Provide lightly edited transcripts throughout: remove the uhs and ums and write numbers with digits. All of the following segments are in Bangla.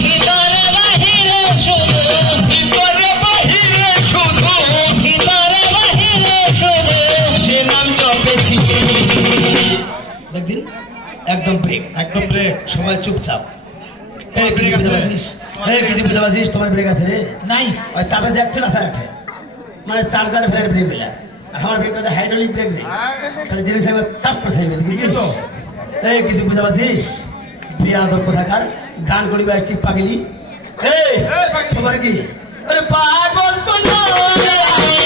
ভিতরে বাহিরে শুধু, ভিতরে বাহিরে শুধু, ভিতরে বাহিরে শুধু সে নাম জপেছি। দেখদিন একদম ব্রেক, একদম ব্রেক। সবাই চুপচাপ। তোমার ব্রেক আছে? কিছু বুঝতে পারছিস? তোমার ব্রেক আছে রে? নাই ওই চাপে যাচ্ছে না স্যার, মানে চার্জার ফেরার ব্রেক হইলা। আমার ব্রেকটা হাইড্রোলিক ব্রেক নেই, তাহলে জিনিস একবার চাপ করে থাকবে, দেখেছিস? এই কিছু বুঝতে পারছিস? বিয়াদব কোথাকার, গান করিবার চিপ পাগলি। এই তোমার কি আরে পাগল তো নয় আমি,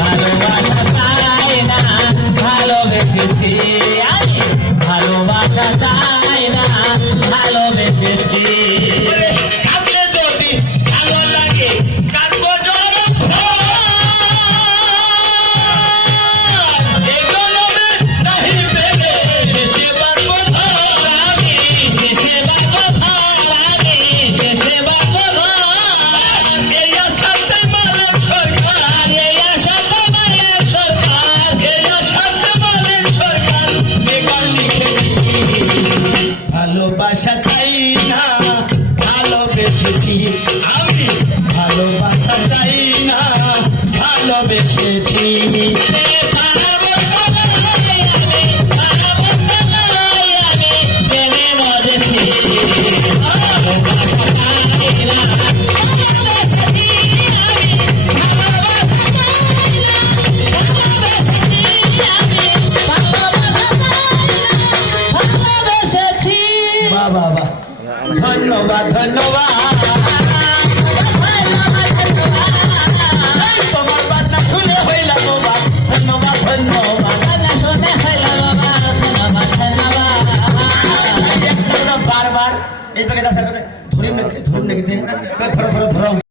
ভালোবাসা চাই না, ভালোবেসেছি আমি, ভালোবাসা চাই না, ভালোবেসেছি। কাঁদলে যদি ভালো লাগে কাঁদবো জনম এগোলমে নাহি পেলে শেষে বাঁধবো ধর আমি, শেষে বাঁধবো ধর আমি, শেষে বাঁধবো ধর। এই আশাতে মালিক সরকার, এই আশাতে মালিক সরকার, এই আশাতে মালিক সরকার বেকার লিখেছি। ভালোবাসা চাই না, ভালোবেসেছি আমি, ভালোবাসা চাই না, ভালোবেসেছি। বাহ বাহ বাহ, ধন্যবাদ ধন্যবাদ। তোমার বাজনা শুনে হইলাম বাবা, ধন্যবাদ ধন্যবাদ। বারবার এই প্যাকেট আসার কথা ধরুন নাকি, ধরো ধরো ধরো।